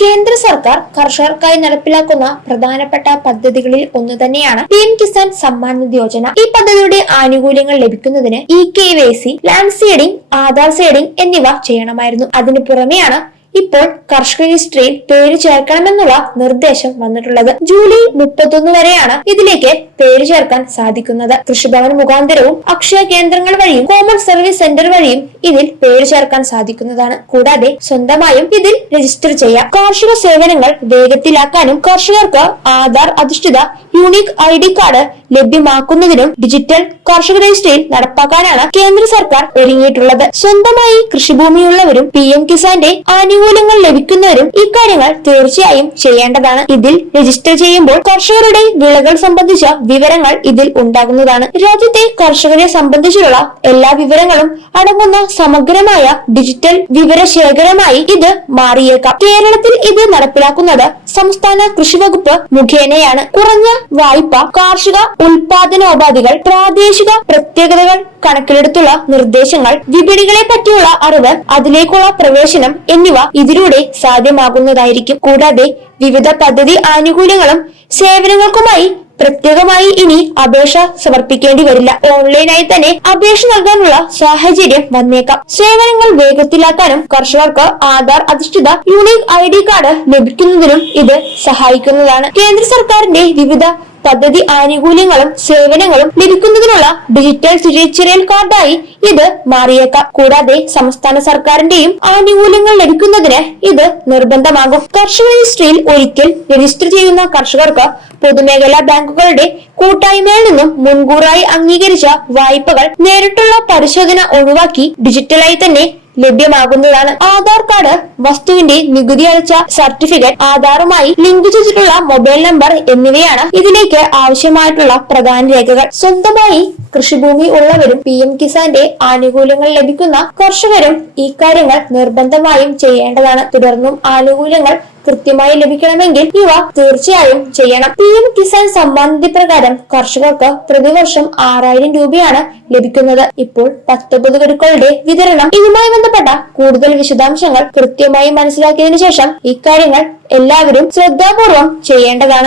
കേന്ദ്ര സർക്കാർ കർഷകർക്കായി നടപ്പിലാക്കുന്ന പ്രധാനപ്പെട്ട പദ്ധതികളിൽ ഒന്ന് തന്നെയാണ് PM കിസാൻ സമ്മാൻ നിധി യോജന. ഈ പദ്ധതിയുടെ ആനുകൂല്യങ്ങൾ ലഭിക്കുന്നതിന് eKYC, land seeding, Aadhaar seeding എന്നിവ ചെയ്യണമായിരുന്നു. അതിനു പുറമെയാണ് ഇപ്പോൾ കർഷക രജിസ്ട്രിയിൽ പേര് ചേർക്കണമെന്നുള്ള നിർദ്ദേശം വന്നിട്ടുള്ളത്. ജൂലൈ 31 വരെയാണ് ഇതിലേക്ക് പേര് ചേർക്കാൻ സാധിക്കുന്നത്. കൃഷിഭവൻ മുഖാന്തരവും അക്ഷയ കേന്ദ്രങ്ങൾ വഴിയും കോമൺ സർവീസ് സെന്റർ വഴിയും ഇതിൽ പേര് ചേർക്കാൻ സാധിക്കുന്നതാണ്. കൂടാതെ സ്വന്തമായും ഇതിൽ രജിസ്റ്റർ ചെയ്യാം. കാർഷിക സേവനങ്ങൾ വേഗത്തിലാക്കാനും കർഷകർക്ക് ആധാർ അധിഷ്ഠിത യൂണിക് ID കാർഡ് ലഭ്യമാക്കുന്നതിനും ഡിജിറ്റൽ കർഷക രജിസ്ട്രിയിൽ നടപ്പാക്കാനാണ് കേന്ദ്ര സർക്കാർ ഒരുങ്ങിയിട്ടുള്ളത്. സ്വന്തമായി കൃഷിഭൂമിയുള്ളവരും PM കിസാന്റെ ആനുകൂല്യങ്ങൾ ലഭിക്കുന്നവരും ഇക്കാര്യങ്ങൾ തീർച്ചയായും ചെയ്യേണ്ടതാണ്. ഇതിൽ രജിസ്റ്റർ ചെയ്യുമ്പോൾ കർഷകരുടെ വിളകൾ സംബന്ധിച്ച വിവരങ്ങൾ ഇതിൽ ഉണ്ടാകുന്നതാണ്. രാജ്യത്തെ കർഷകരെ സംബന്ധിച്ചുള്ള എല്ലാ വിവരങ്ങളും അടങ്ങുന്ന സമഗ്രമായ ഡിജിറ്റൽ വിവരശേഖരമായി ഇത് മാറിയേക്കാം. കേരളത്തിൽ ഇത് നടപ്പിലാക്കുന്നത് സംസ്ഥാന കൃഷി വകുപ്പ് മുഖേനയാണ്. കുറഞ്ഞ വായ്പ, കാർഷിക ഉൽപാദനോപാധികൾ, പ്രാദേശിക പ്രത്യേകതകൾ കണക്കിലെടുത്തുള്ള നിർദ്ദേശങ്ങൾ, വിപണികളെ പറ്റിയുള്ള അറിവ്, അതിലേക്കുള്ള പ്രവേശനം എന്നിവ ഇതിലൂടെ സാധ്യമാകുന്നതായിരിക്കും. കൂടാതെ വിവിധ പദ്ധതി ആനുകൂല്യങ്ങളും സേവനങ്ങൾക്കുമായി പ്രത്യേകമായി ഇനി അപേക്ഷ സമർപ്പിക്കേണ്ടി വരില്ല. ഓൺലൈനായി തന്നെ അപേക്ഷ നൽകാനുള്ള സാഹചര്യം വന്നേക്കാം. സേവനങ്ങൾ വേഗത്തിലാക്കാനും കർഷകർക്ക് ആധാർ അധിഷ്ഠിത യൂണിക് ID കാർഡ് ലഭിക്കുന്നതിനും ഇത് സഹായിക്കുന്നതാണ്. കേന്ദ്ര സർക്കാരിന്റെ വിവിധ പദ്ധതി ആനുകൂല്യങ്ങളും സേവനങ്ങളും ലഭിക്കുന്നതിനുള്ള ഡിജിറ്റൽ തിരിച്ചറിയൽ കാർഡായി ഇത് മാറിയേക്കാം. കൂടാതെ സംസ്ഥാന സർക്കാരിന്റെയും ആനുകൂല്യങ്ങൾ ലഭിക്കുന്നതിന് ഇത് നിർബന്ധമാകും. കർഷക രജിസ്ട്രിയിൽ ഒരിക്കൽ രജിസ്റ്റർ ചെയ്യുന്ന കർഷകർക്ക് പൊതുമേഖലാ ബാങ്കുകളുടെ കൂട്ടായ്മയിൽ നിന്നും മുൻകൂറായി അംഗീകരിച്ച വായ്പകൾ നേരിട്ടുള്ള പരിശോധന ഒഴിവാക്കി ഡിജിറ്റലായി തന്നെ ലഭ്യമാകുന്നതാണ്. ആധാർ കാർഡ്, വസ്തുവിന്റെ നികുതി അടച്ച സർട്ടിഫിക്കറ്റ്, ആധാറുമായി ലിങ്ക് ചെയ്തിട്ടുള്ള മൊബൈൽ നമ്പർ എന്നിവയാണ് ഇതിലേക്ക് ആവശ്യമായിട്ടുള്ള പ്രധാന രേഖകൾ. സ്വന്തമായി കൃഷിഭൂമി ഉള്ളവരും PM കിസാന്റെ ആനുകൂല്യങ്ങൾ ലഭിക്കുന്ന കർഷകരും ഈ കാര്യങ്ങൾ നിർബന്ധമായും ചെയ്യേണ്ടതാണ്. തുടർന്നും ആനുകൂല്യങ്ങൾ കൃത്യമായി ലഭിക്കണമെങ്കിൽ ഇവ തീർച്ചയായും ചെയ്യണം. PM കിസാൻ സമ്മാൻ നിധി പ്രകാരം കർഷകർക്ക് പ്രതിവർഷം 6000 രൂപയാണ് ലഭിക്കുന്നത്. ഇപ്പോൾ 19 ഗഡുക്കളുടെ വിതരണം. ഇതുമായി ബന്ധപ്പെട്ട കൂടുതൽ വിശദാംശങ്ങൾ കൃത്യമായി മനസ്സിലാക്കിയതിനു ശേഷം ഇക്കാര്യങ്ങൾ എല്ലാവരും ശ്രദ്ധാപൂർവം ചെയ്യേണ്ടതാണ്.